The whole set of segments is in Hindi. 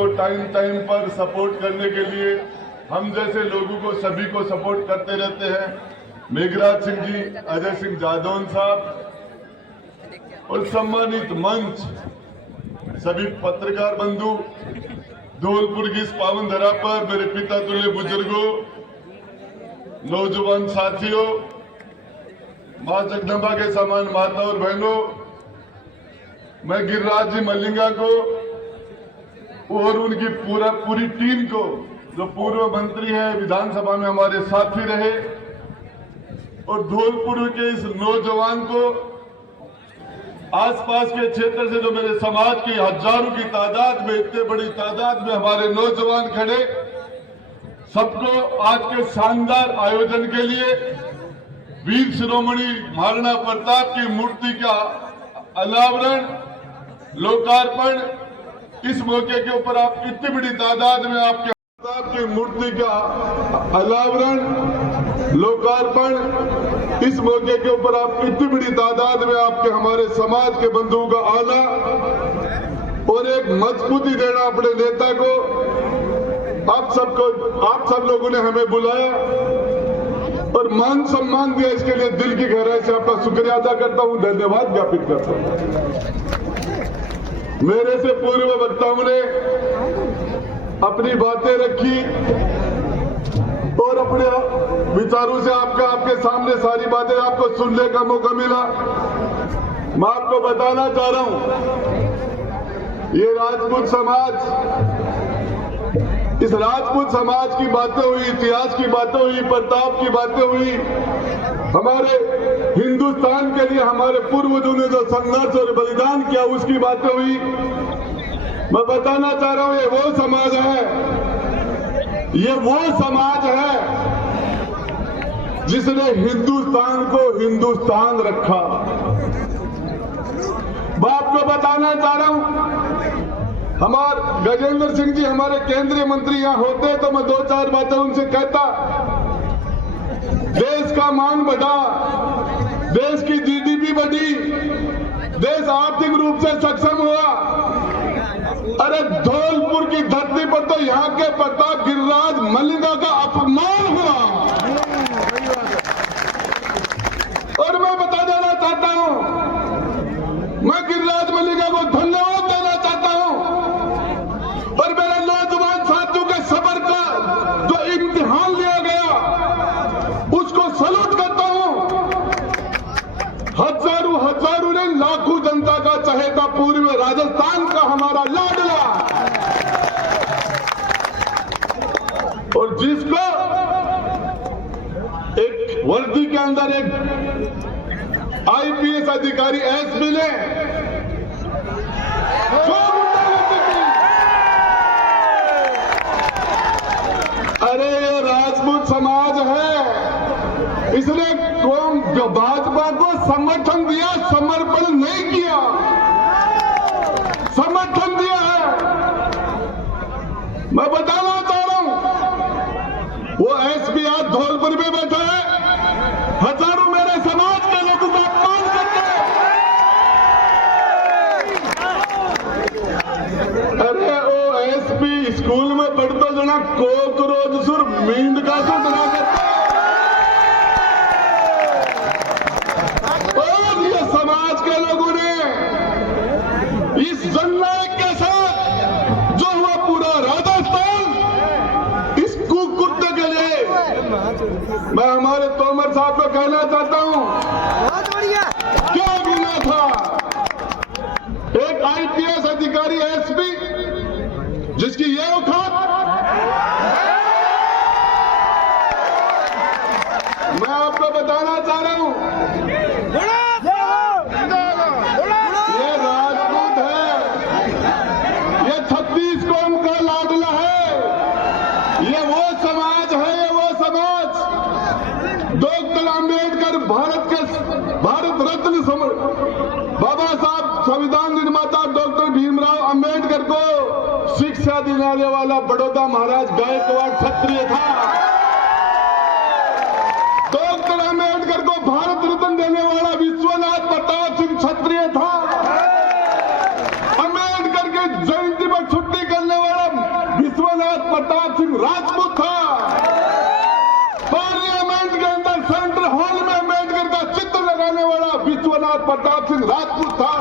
को टाइम टाइम पर सपोर्ट करने के लिए हम जैसे लोगों को सभी को सपोर्ट करते रहते हैं। मेघराज सिंह जी, अजय सिंह जादौन साहब और सम्मानित मंच, सभी पत्रकार बंधु, धौलपुर की इस पावन धरा पर मेरे पिता तुल्य बुजुर्गों, नौजवान साथियों, मां जगदम्बा के समान माता और बहनों, मैं गिरिराज जी मल्लिंगा को और उनकी पूरी टीम को, जो पूर्व मंत्री है, विधानसभा में हमारे साथी रहे, और धौलपुर के इस नौजवान को, आसपास के क्षेत्र से जो मेरे समाज की हजारों की तादाद में, इतने बड़ी तादाद में हमारे नौजवान खड़े, सबको आज के शानदार आयोजन के लिए वीर शिरोमणि महाराणा प्रताप की मूर्ति का अनावरण, लोकार्पण, इस मौके के ऊपर आप इतनी बड़ी तादाद में आपके प्रताप की मूर्ति का अनावरण, लोकार्पण, इस मौके के ऊपर आप इतनी बड़ी तादाद में आपके हमारे समाज के बंधुओं का आना और एक मजबूती देना अपने नेता को, आप सब लोगों ने हमें बुलाया और मान सम्मान दिया, इसके लिए दिल की गहराई से आपका शुक्रिया अदा करता हूं, धन्यवाद ज्ञापित करता हूं। मेरे से पूर्व वक्ताओं ने अपनी बातें रखी और अपने विचारों से आपके सामने सारी बातें आपको सुनने का मौका मिला। मैं आपको बताना चाह रहा हूं, ये राजपूत समाज, इस राजपूत समाज की बातें हुई, इतिहास की बातें हुई, प्रताप की बातें हुई, हमारे हिंदुस्तान के लिए हमारे पूर्वजों ने जो संघर्ष और बलिदान किया उसकी बातें हुई। मैं बताना चाह रहा हूं, ये वो समाज है, ये वो समाज है जिसने हिंदुस्तान को हिंदुस्तान रखा। मैं आपको बताना चाह रहा हूं, हमारे गजेंद्र सिंह जी हमारे केंद्रीय मंत्री यहां होते तो मैं 2-4 बातें उनसे कहता। देश का मान बढ़ा, देश की जीडीपी बढ़ी, देश आर्थिक रूप से सक्षम हुआ। अरे धौलपुर की धरती पर तो यहाँ के प्रताप गिरिराज मल्लिंगा का अपमान हुआ। और मैं बता देना चाहता हूं, मैं गिरिराज मल्लिंगा को धन्यवाद देना चाहता हूं और मेरे नौजवान साथियों के सब्र का जो इम्तिहान लिया गया उसको सलूट करता हूं। हजारों ने, लाखों जनता का चहेता पूर्व राजस्थान का हमारा लाडला, और जिसको एक वर्दी के अंदर एक आईपीएस अधिकारी एसपी ने अरे ये राजपूत समाज है, इसने कौन भाजपा को समर्थन दिया, समर्पण नहीं किया, समर्थन दिया है। मैं बताना चाह रहा हूं, वो एसपी आज धौलपुर में बैठा है, हजारों मेरे समाज के लोगों का अपमान करते हैं। अरे वो एसपी स्कूल में पढ़ते जना कोकरोज सुर मींद का सुर बना करते, और ये समाज के लोगों ने इस जननायक के साथ जो हुआ पूरा राजस्थान, इस कुकुत्ते के लिए मैं हमारे तोमर साहब को कहना चाहता हूं, क्या गुनाह था एक आईपीएस अधिकारी एसपी जिसकी ये औकात, मैं आपको बताना चाह रहा हूं, ये राजपूत है, ये 36 कौम का लाडला है, ये वो समाज है, ये वो समाज डॉक्टर अंबेडकर भारत रत्न बाबा साहब संविधान निर्माता डॉक्टर भीमराव अंबेडकर को शिक्षा दिलाने वाला बड़ौदा महाराज गायकवाड़ क्षत्रिय था। डॉक्टर अंबेडकर को भारत रत्न देने वाला विश्वनाथ प्रताप सिंह क्षत्रिय था। अंबेडकर की जयंती पर छुट्टी करने वाला विश्वनाथ प्रताप सिंह राजपूत था। पार्लियामेंट के अंदर सेंट्रल हॉल में अम्बेडकर का चित्र लगाने वाला विश्वनाथ प्रताप सिंह राजपूत था।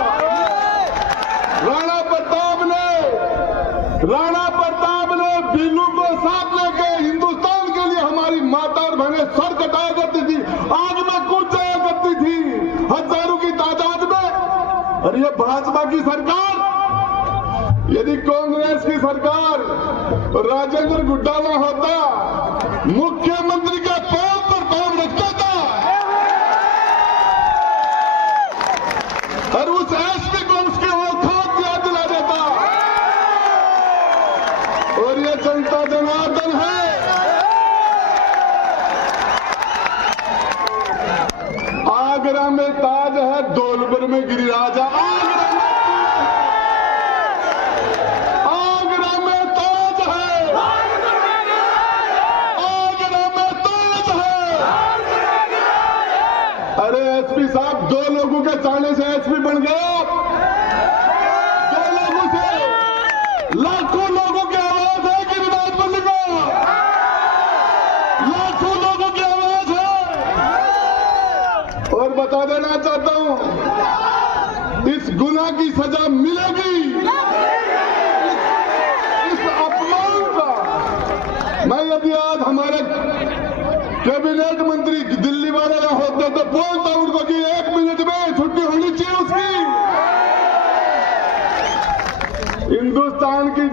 राणा प्रताप ने बिल्लू को साथ लेके हिंदुस्तान के लिए हमारी माता और बहनें सर कटाया करती थी, आग में कूद जाया करती थी हजारों की तादाद में। और ये भाजपा की सरकार, यदि कांग्रेस की सरकार राजेंद्र गुड्डा में होता, मुख्यमंत्री के पैर पर पैर रखता था और उस एसपी को उसके औकात याद दिला देता। और ये जनता जनार्दन है। आगरा में ताज है, धौलपुर में गिरिराजा। आगरा में ताज है, आगरा में ताज है। अरे एसपी साहब, 2 लोगों के चाहने से एसपी बन गए आप। 2 लोगों से लाखों लोगों की आवाज है गिरिराज बन गया, लाखों लोगों की आवाज है। और बता देना चाहता हूं, इस गुनाह की सजा मिलेगी। इस अपमान का मैं यदि आज हमारे कैबिनेट मंत्री दिल्ली वाले होते तो बोलता उनको कि 1 मिनट में छुट्टी होनी चाहिए उसकी। हिंदुस्तान की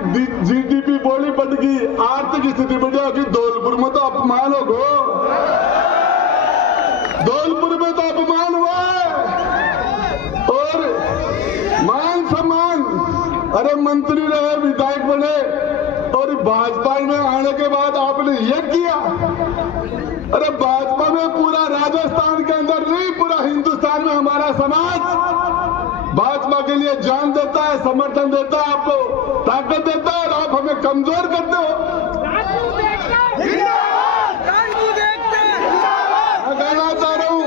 जीडीपी बोली बढ़ गई, आर्थिक स्थिति बढ़ होगी, धौलपुर में तो अपमान होगा। धौलपुर में तो अपमान हुआ है। और मान सम्मान, अरे मंत्री रहे, विधायक बने और भाजपा में आने के बाद आपने ये किया। अरे भाजपा में पूरा राजस्थान के अंदर नहीं, पूरा हिंदुस्तान में हमारा समाज भाजपा के लिए जान देता है, समर्थन देता है, आपको ताकत देता है, और आप हमें कमजोर करते हो। मैं कहना चाह रहा हूं,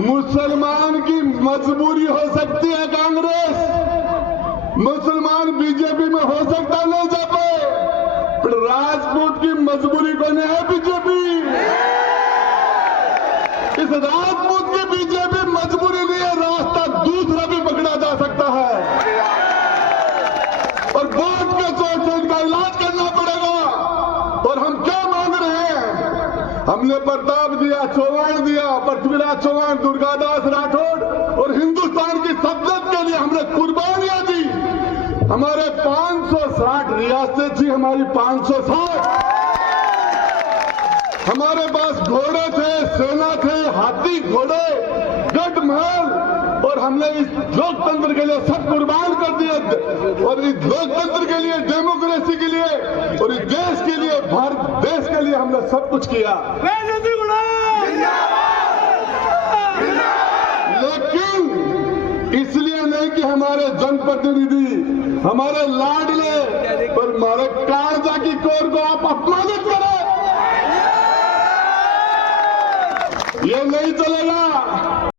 मुसलमान की मजबूरी हो सकती है कांग्रेस, मुसलमान बीजेपी में हो सकता नहीं जा पाए, पर राजपूत की मजबूरी बने है बीजेपी। इस राजपूत की बीजेपी मजबूरी नहीं है, रास्ता दूसरा भी पकड़ा जा सकता है और वोट के सोच से इनका इलाज करना पड़ेगा। और हम क्या मांग रहे हैं? हमने प्रताप दिया, चौहान दिया, पृथ्वीराज चौहान, दुर्गादास राठौड़ और हिंदुस्तान की सत्ता के लिए हमने कुर्बानियां दी। हमारे 560 रियासतें थी, हमारी 560। हमारे पास घोड़े थे, सेना थे, हाथी, घोड़े, गढ़ महल, और हमने इस लोकतंत्र के लिए सब कुर्बान कर दिए। और इस लोकतंत्र के लिए, डेमोक्रेसी के लिए और इस देश के लिए, भारत देश के लिए हमने सब कुछ किया। लेकिन इसलिए नहीं कि हमारे जनप्रतिनिधि, हमारे लाडले, पर हमारे कालजा की कोर को आप अपमानित करें, ये नहीं चलेगा।